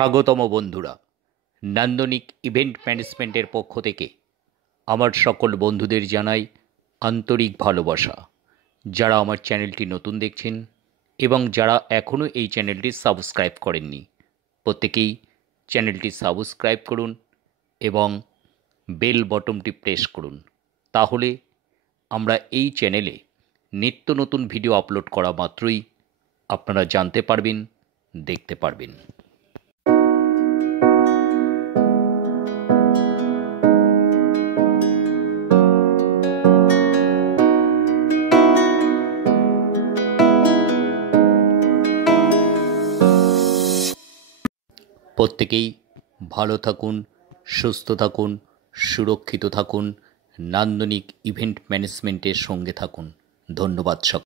স্বাগতম বন্ধুরা, নান্দনিক ইভেন্ট ম্যানেজমেন্টের পক্ষ থেকে আমার সকল বন্ধুদের জানাই আন্তরিক ভালোবাসা। যারা আমার চ্যানেলটি নতুন দেখছেন এবং যারা এখনও এই চ্যানেলটি সাবস্ক্রাইব করেননি, প্রত্যেকেই চ্যানেলটি সাবস্ক্রাইব করুন এবং বেল বটনটি প্রেস করুন। তাহলে আমরা এই চ্যানেলে নিত্য নতুন ভিডিও আপলোড করা মাত্রই আপনারা জানতে পারবেন, দেখতে পারবেন। প্রত্যেকেই ভালো থাকুন, সুস্থ থাকুন, সুরক্ষিত থাকুন, নান্দনিক ইভেন্ট ম্যানেজমেন্টের সঙ্গে থাকুন। ধন্যবাদ সকল।